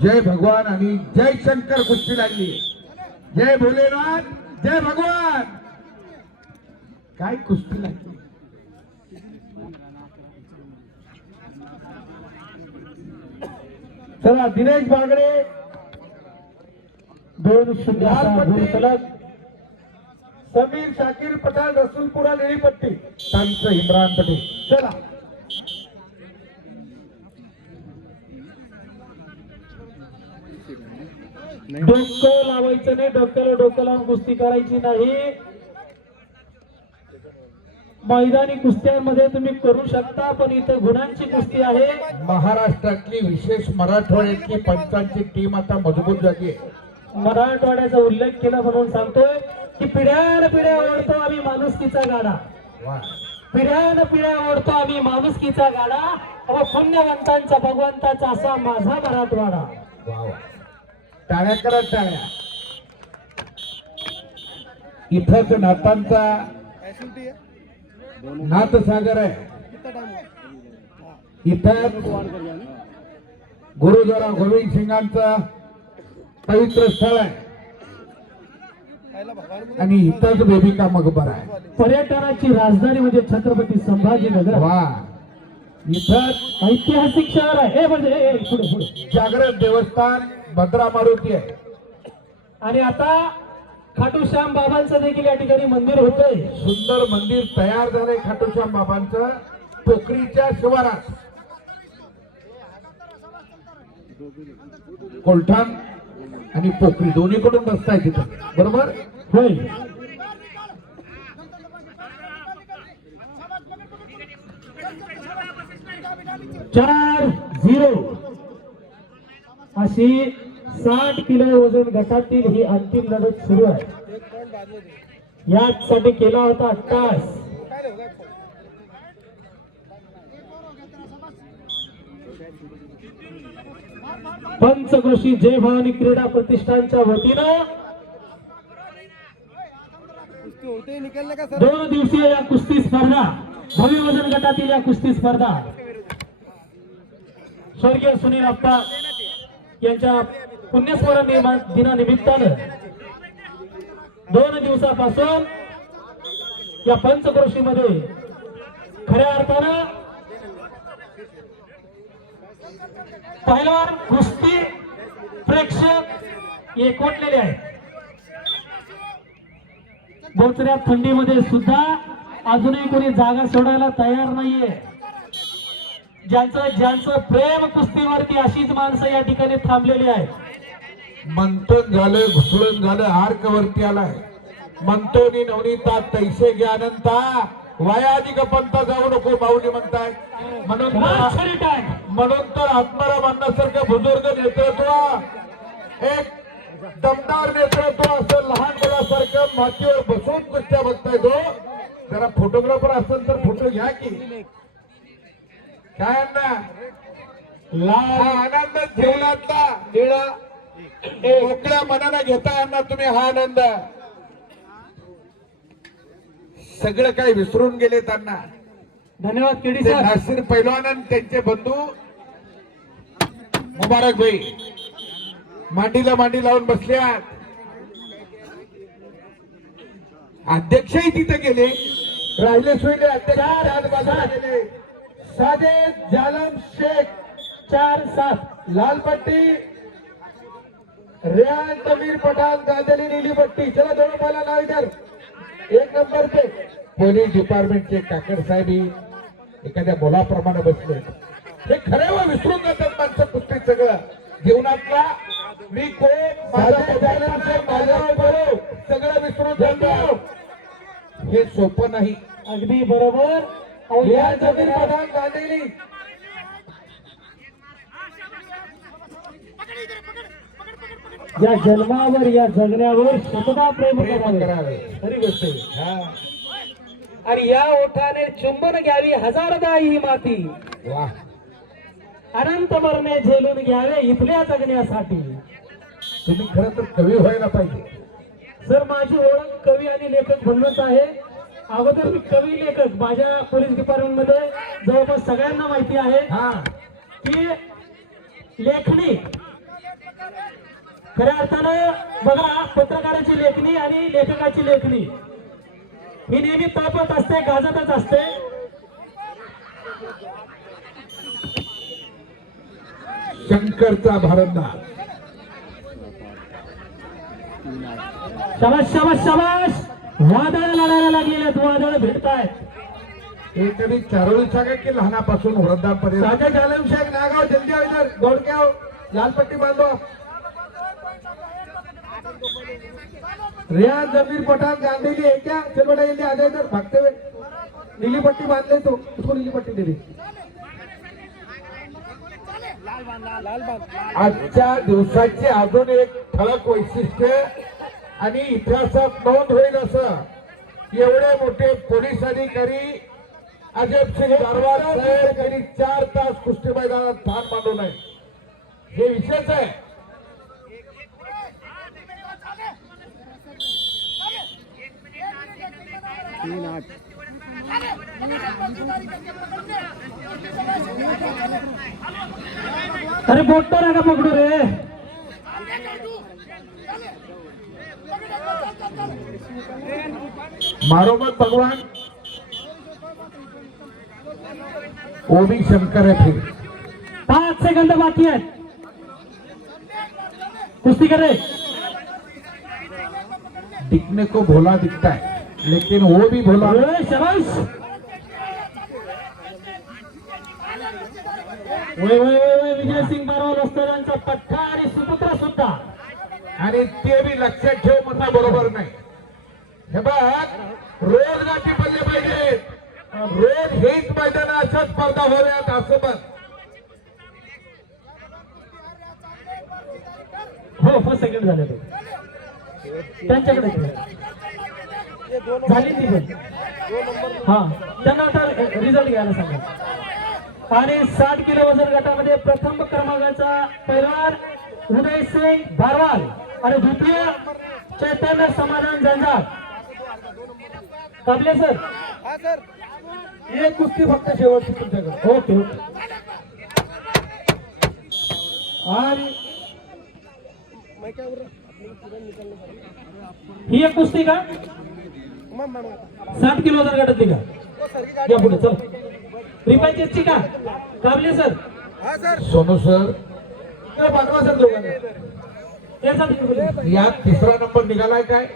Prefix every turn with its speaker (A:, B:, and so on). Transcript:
A: जय भगवान आणि जय शंकर कुस्ती लागली. जय भोलेनाथ जय भगवान. काय कुस्ती लागली?
B: चला दिनेश बागडे. दोन सलग समीर शाकीर पठाण रसूलपुरा निळी पट्टी
A: त्यांचं इम्रान पटेल.
B: चला. डोकं लावायचं नाही डोक्याला डोकं लावून कुस्ती करायची नाही. मैदानी कुस्त्यांमध्ये तुम्ही करू शकता पण इथं गुणांची कुस्ती आहे.
A: महाराष्ट्रातली विशेष मराठवाड्यातली पंचांची टीम आता मजबूत झाली आहे.
B: मराठवाड्याचा उल्लेख केला म्हणून सांगतोय की पिढ्यान पिढ्या ओढतो आम्ही माणुसकीचा गाडा. पिढ्यान पिढ्या ओढतो आम्ही माणुसकीचा गाडा. व पुण्यवंतांचा भगवंताचा असा माझा मराठवाडा.
A: टाळ्या करा टाळ्या. इथंच नातांचा नाथसागर आहे. इथंच गुरुद्वारा गोविंद सिंगांचं पवित्र स्थळ आहे. आणि इथंच बेबिका मकबरा आहे.
B: पर्यटनाची राजधानी म्हणजे छत्रपती संभाजीनगर.
A: वा.
B: ऐतिहासिक शहर आहे. हे म्हणजे पुढे पुढे.
A: जागृत देवस्थान भद्रा मारुती आहे.
B: आणि आता खाटू श्याम बाबांचं देखील या ठिकाणी मंदिर होतंय.
A: सुंदर मंदिर तयार झालंय खाटूश्याम बाबांचं. पोखरीच्या शिवारात. कोलठाण आणि पोखरी दोन्हीकडून आहे तिथं. बरोबर?
B: होय. चार झिरो. अशी साठ किलो वजन गटातील ही अंतिम लढत सुरू आहे. यासाठी केला होता टास पंचकृषी जय भवानी क्रीडा प्रतिष्ठानच्या वतीनं दोन दिवसीय या कुस्ती स्पर्धा भव्य वजन गटातील या कुस्ती स्पर्धा. स्वर्गीय सुनील अप्पा यांच्या पुण्यस्मरण निर्मा- दिनानिमित्तानं दोन दिवसापासून या पंचक्रोशीमध्ये खऱ्या अर्थानं पहिला कुस्ती प्रेक्षक एकवटलेले आहेत. बोचऱ्या थंडीमध्ये सुद्धा अजूनही कोणी जागा सोडायला तयार नाहीये. ज्यांचं ज्यांचं प्रेम कुस्तीवरती अशीच माणसं या ठिकाणी थांबलेली आहेत.
A: मंथन झालं घुसळण झालं हार्क वरती आलाय. मंथोनी नवनीता तैसे ज्ञानंता वायाधिक पंथा जाऊ नको माऊली म्हणताय. म्हणून. म्हणून तर आत्माराम अण्णासारखं बुजुर्ग नेतृत्व एक दमदार नेतृत्व असं लहान मुलासारखं मातीवर बसून कुस्त्या बघताय तो. जरा फोटोग्राफर असेल तर फोटो घ्या की. काय अण्णा?
B: लाल.
A: आनंद निळा. मोकळ्या मनाला घेता अण्णा तुम्ही हा आनंद. सगळं काही विसरून गेले त्यांना
B: धन्यवाद केडी
A: नासिर पैलवान त्यांचे बंधू मुबारक भाई. मांडीला मांडी लावून बसल्यात. अध्यक्षही तिथे गेले. राहिले सोयले अध्यक्ष साजेद जालम शेख
B: चार सात.
A: लाल पट्टी रेहान तमीर पठाण गांधली नीली पट्टी चला दोन पाला नाव इधर एक नंबर पे पोलीस डिपार्टमेंटचे काकड साहेब. ही एखाद्या मुलाप्रमाणे बसले. हे खरे व विसरून जातात माणसं कुस्ती सगळं. जीवनातला मी कोण? माझा बदलांचे माझा बरो सगळं विसरून जातो. हे सोपं नाही.
B: अगदी बरोबर. या जगण्यात-
A: पठाण गांधली
B: या जन्मावर या जगण्यावर स्वतः प्रेम करावे. खरी गोष्ट आणि या ओठाने चुंबन घ्यावी हजारदा ही माती. अनंत मरणे झेलून घ्यावे इथल्या जगण्यासाठी.
A: तुम्ही खरं तर कवी व्हायला पाहिजे.
B: सर माझी ओळख कवी आणि लेखक म्हणूनच आहे अगोदर मी कवी लेखक माझ्या पोलीस डिपार्टमेंटमध्ये जवळपास सगळ्यांना माहिती आहे
A: हा.
B: की लेखणी खऱ्या अर्थानं बघा पत्रकाराची लेखणी आणि लेखकाची लेखणी. ही नेहमी तापत असते गाजतच असते.
A: शंकरचा भारतनाथ
B: शबाश शबाश शबाश वादळ लढायला लागलेले आहेत वादळ भेटतायत
A: हे कधी चारोळीचा का की लहानापासून वृद्धापर्यंत. साजद आलम शेख नागाव जल्दी आओ इधर दौड़ के आओ लाल पट्टी बांधो रियाज जमीर पठान गांधी है क्या चल बेटा जल्दी आ जाओ इधर भागते नीली पट्टी बांध ले तो. उसको नीली पट्टी दे दी आजच्या दिवसाचे अजून एक ठळक वैशिष्ट्य आणि इतिहासात नोंद होईल असं एवढे मोठे पोलीस अधिकारी अजब सिंग साहेब यांनी चार तास कुस्ती मैदानात ठाण मांडून आहे हे विशेष आहे.
B: अरे बोट नका पकडू रे.
A: मारो मत भगवान। वो भी शंकर है फिर।
B: पाच सेकंद बाकी आहेत कुस्ती करे
A: दिखने को भोला दिखता है लेकिन वो भी भोला।
B: शबाश। विजय सिंग पठ्ठा आणि सुपुत्र सुद्धा।
A: आणि ते बी लक्षात ठेव म्हणणं बरोबर नाही. हे बघ रोज गाठी पडले पाहिजे रोज हेच मैदान अशा स्पर्धा व्हाव्यात असं पण
B: हो फर्स्ट सेकंड झाले ते त्यांच्याकडे झाली ती पण. हा त्यांना आता रिझल्ट घ्यायला सांगा. आणि साठ किलो वजन गटामध्ये प्रथम क्रमांकाचा पैलवान उदय सिंग भारवाल आणि द्वितीय चैतन्य समाधान जंजाळ. काबले सर?
A: एक कुस्ती फक्त शेवटची तुमच्याकडे.
B: ओके ओके
A: आणि
B: ही एक कुस्ती का? साठ किलो वजन गटातली का? या पुढे चल. रिपायचेसची का? काबले सर.
A: सोनू सर पाठवा सर दोघांना.
B: त्यासाठी
A: यात तिसरा नंबर निघालाय काय?